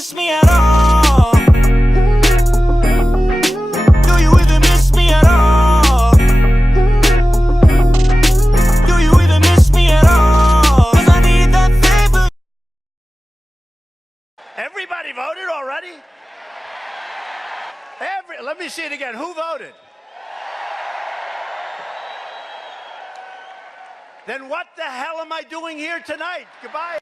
miss me at all? Do you even miss me at all? Do you even miss me at all? 'Cause I need that favor. Everybody voted already? Let me see it again. Who voted? Then what the hell am I doing here tonight? Goodbye.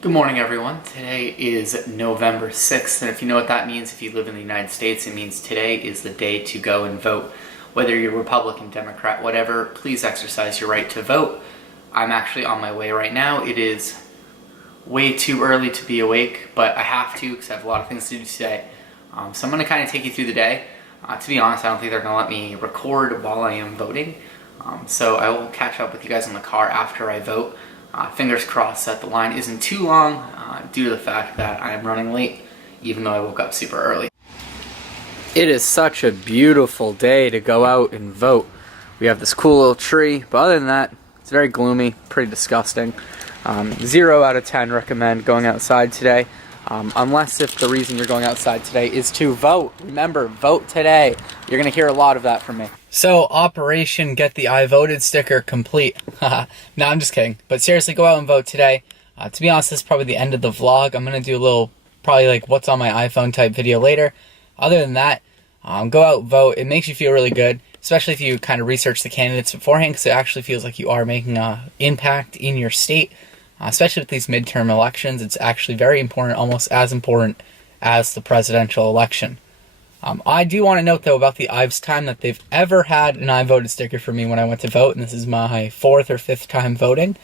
Good morning, everyone. Today is November 6th, and if you know what that means, if you live in the United States, it means today is the day to go and vote. Whether you're Republican, Democrat, whatever, please exercise your right to vote. I'm actually on my way right now. It is way too early to be awake, but I have to because I have a lot of things to do today. So I'm going to kind of take you through the day. To be honest, I don't think they're going to let me record while I am voting. So I will catch up with you guys in the car after I vote. Fingers crossed that the line isn't too long due to the fact that I am running late, even though I woke up super early. It is such a beautiful day to go out and vote. We have this cool little tree, but other than that, it's very gloomy, pretty disgusting. 0 out of 10 recommend going outside today. Unless if the reason you're going outside today is to vote. Remember, vote today. You're going to hear a lot of that from me. So, Operation Get the I Voted sticker complete. No, I'm just kidding. But seriously, go out and vote today. To be honest, this is probably the end of the vlog. I'm going to do a little, probably like what's on my iPhone type video later. Other than that, go out, vote. It makes you feel really good, especially if you kind of research the candidates beforehand, because it actually feels like you are making an impact in your state. Especially with these midterm elections, it's actually very important, almost as important as the presidential election. I do want to note, though, about the Ives time that they've ever had an I voted sticker for me when I went to vote, and this is my 4th or 5th time voting.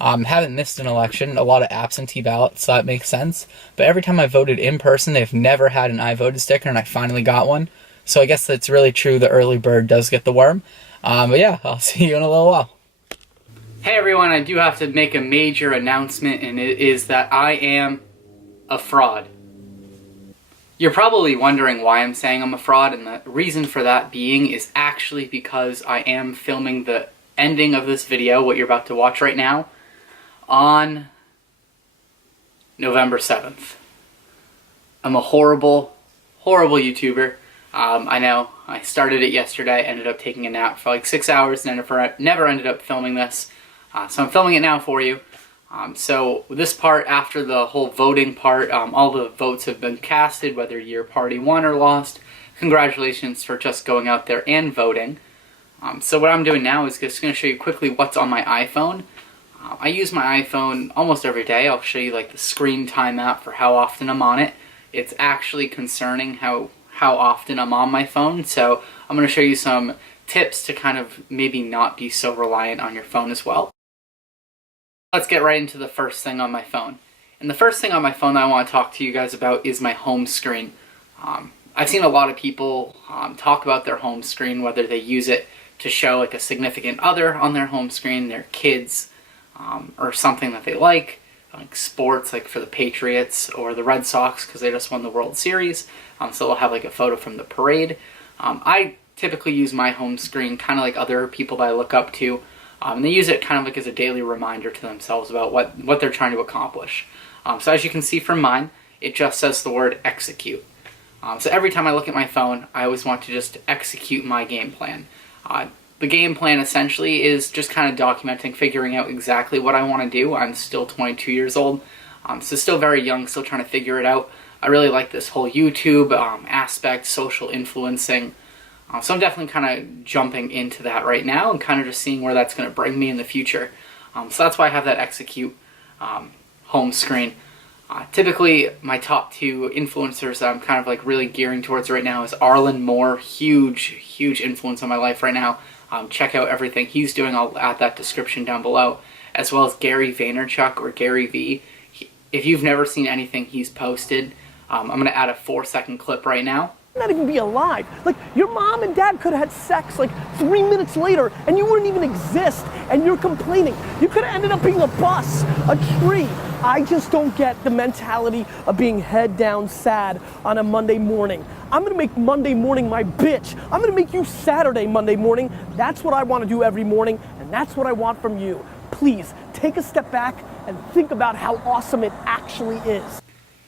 Haven't missed an election, a lot of absentee ballots, so that makes sense. But every time I voted in person, they've never had an I voted sticker, and I finally got one. So I guess that's really true, the early bird does get the worm. But yeah, I'll see you in a little while. Hey everyone, I do have to make a major announcement, and it is that I am a fraud. You're probably wondering why I'm saying I'm a fraud, and the reason for that being is actually because I am filming the ending of this video, what you're about to watch right now, on November 7th. I'm a horrible, horrible YouTuber. I know, I started it yesterday, ended up taking a nap for like 6 hours, and never ended up filming this. So I'm filming it now for you. So this part, after the whole voting part, all the votes have been casted, whether your party won or lost. Congratulations for just going out there and voting. So what I'm doing now is just going to show you quickly what's on my iPhone. I use my iPhone almost every day. I'll show you like the screen time app for how often I'm on it. It's actually concerning how often I'm on my phone. So I'm going to show you some tips to kind of maybe not be so reliant on your phone as well. Let's get right into the first thing on my phone. And the first thing on my phone that I want to talk to you guys about is my home screen. I've seen a lot of people talk about their home screen, whether they use it to show like a significant other on their home screen, their kids, or something that they like sports, like for the Patriots or the Red Sox because they just won the World Series. So they'll have like a photo from the parade. I typically use my home screen kind of like other people that I look up to. And they use it kind of like as a daily reminder to themselves about what they're trying to accomplish. So as you can see from mine, it just says the word execute. So every time I look at my phone, I always want to just execute my game plan. The game plan essentially is just kind of documenting, figuring out exactly what I want to do. I'm still 22 years old, so still very young, still trying to figure it out. I really like this whole YouTube aspect, social influencing. So I'm definitely kind of jumping into that right now and kind of just seeing where that's going to bring me in the future. So that's why I have that execute home screen. Typically, my top 2 influencers that I'm kind of like really gearing towards right now is Arlin. Huge influence on my life right now. Check out everything he's doing. I'll add that description down below. As well as Gary Vaynerchuck or Gary V. If you've never seen anything he's posted, I'm going to add a 4-second clip right now. Not even be alive. Like, your mom and dad could have had sex like 3 minutes later and you wouldn't even exist, and you're complaining. You could have ended up being a bus, a tree. I just don't get the mentality of being head down sad on a Monday morning. I'm gonna make Monday morning my bitch. I'm gonna make you Saturday Monday morning. That's what I want to do every morning, and that's what I want from you. Please take a step back and think about how awesome it actually is.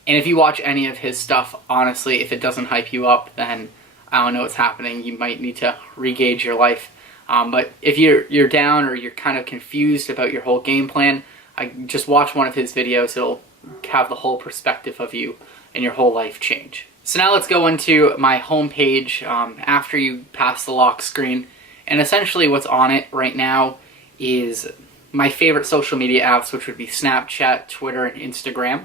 And if you watch any of his stuff, honestly, if it doesn't hype you up, then I don't know what's happening. You might need to re-gauge your life. But if you're down or you're kind of confused about your whole game plan, I just watch one of his videos. It'll have the whole perspective of you and your whole life change. So now let's go into my home page after you pass the lock screen. And essentially what's on it right now is my favorite social media apps, which would be Snapchat, Twitter, and Instagram.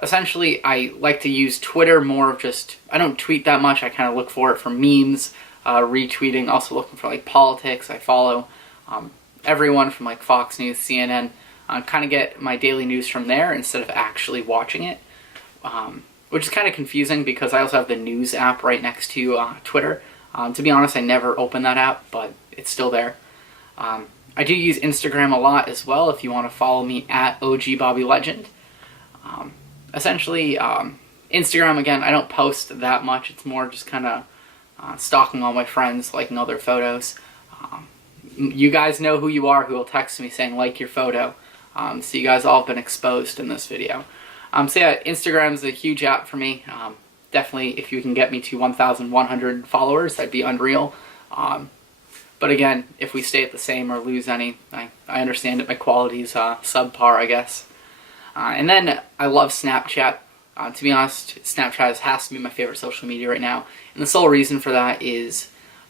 Essentially, I like to use Twitter more of just, I don't tweet that much. I kind of look for it for memes, retweeting, also looking for like politics. I follow everyone from like Fox News, CNN, kind of get my daily news from there instead of actually watching it, which is kind of confusing because I also have the news app right next to Twitter. To be honest, I never open that app, but it's still there. I do use Instagram a lot as well if you want to follow me at OG Bobby Legend. Essentially, Instagram, again, I don't post that much. It's more just kind of stalking all my friends, liking all their photos. You guys know who you are who will text me saying, like your photo. So you guys all have been exposed in this video. So yeah, Instagram is a huge app for me. Definitely, if you can get me to 1,100 followers, that'd be unreal. But again, if we stay at the same or lose any, I understand that my quality is subpar, I guess. And then I love Snapchat. To be honest, Snapchat has to be my favorite social media right now. And the sole reason for that is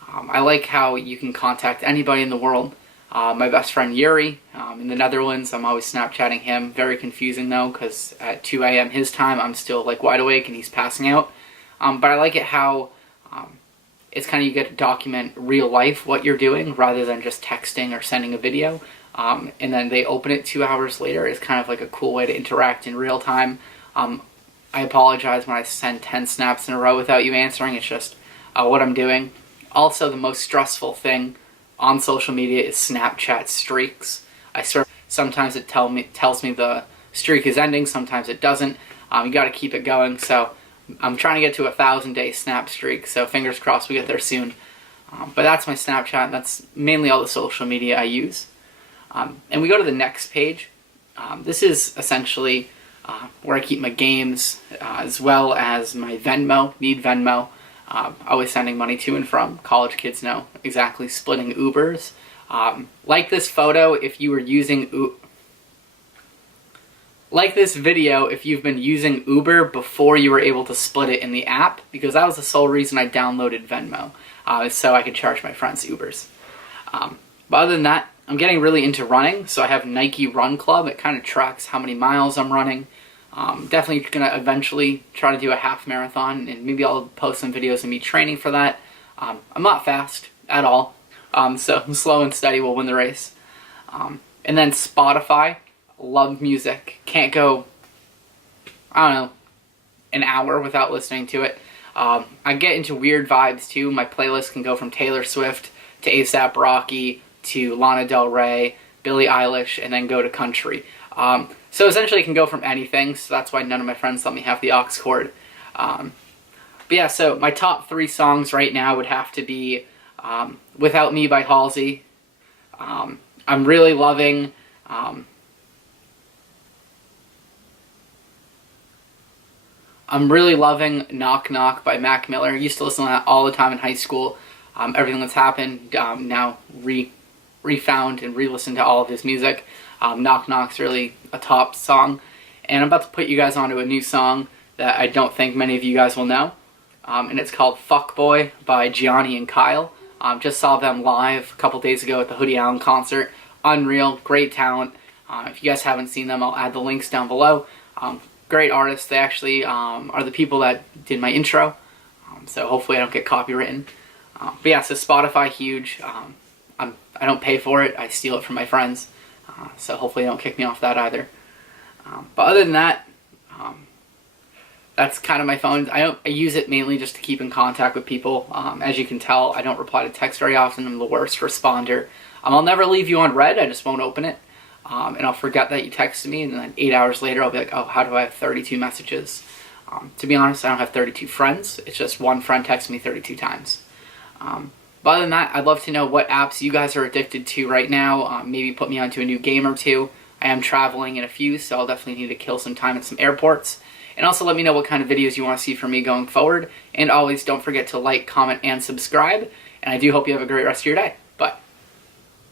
I like how you can contact anybody in the world. My best friend Yuri in the Netherlands, I'm always Snapchatting him. Very confusing though, because at 2 a.m. his time, I'm still like wide awake and he's passing out. But I like it how it's kind of, you get to document real life what you're doing rather than just texting or sending a video. And then they open it 2 hours later. It's kind of like a cool way to interact in real time. I apologize when I send 10 snaps in a row without you answering. It's just what I'm doing. Also, the most stressful thing on social media is Snapchat streaks. I swear, sometimes it tells me the streak is ending, sometimes it doesn't. You got to keep it going. So I'm trying to get to a 1,000-day snap streak. So fingers crossed we get there soon. But that's my Snapchat. That's mainly all the social media I use. And we go to the next page. This is essentially where I keep my games, as well as my Venmo. Need Venmo. Always sending money to and from. College kids know exactly, splitting Ubers. Like this photo if you were using like this video if you've been using Uber before you were able to split it in the app, because that was the sole reason I downloaded Venmo, so I could charge my friends Ubers. But other than that, I'm getting really into running, so I have Nike Run Club. It kind of tracks how many miles I'm running. Definitely going to eventually try to do a half marathon, and maybe I'll post some videos of me training for that. I'm not fast at all, so slow and steady will win the race. And then Spotify, love music. Can't go, I don't know, an hour without listening to it. I get into weird vibes too. My playlist can go from Taylor Swift to A$AP Rocky to Lana Del Rey, Billie Eilish, and then go to country. So essentially it can go from anything, so that's why none of my friends let me have the aux cord. But yeah, so my top 3 songs right now would have to be Without Me by Halsey. I'm really loving Knock Knock by Mac Miller. I used to listen to that all the time in high school. Everything that's happened, now refound and re-listened to all of his music. Knock Knock's really a top song. And I'm about to put you guys onto a new song that I don't think many of you guys will know. And it's called Fuckboy by Gianni and Kyle. Just saw them live a couple days ago at the Hoodie Allen concert. Unreal, great talent. If you guys haven't seen them, I'll add the links down below. Great artists. They actually are the people that did my intro. So hopefully I don't get copywritten. But yeah, so Spotify, huge. I don't pay for it. I steal it from my friends. So hopefully they don't kick me off that either. But other than that, that's kind of my phone. I use it mainly just to keep in contact with people. As you can tell, I don't reply to text very often. I'm the worst responder. I'll never leave you on red. I just won't open it. And I'll forget that you texted me, and then 8 hours later I'll be like, oh, how do I have 32 messages? To be honest, I don't have 32 friends. It's just one friend texts me 32 times. But other than that, I'd love to know what apps you guys are addicted to right now. Maybe put me onto a new game or two. I am traveling in a few, so I'll definitely need to kill some time at some airports. And also let me know what kind of videos you want to see from me going forward. And always don't forget to like, comment, and subscribe. And I do hope you have a great rest of your day. Bye.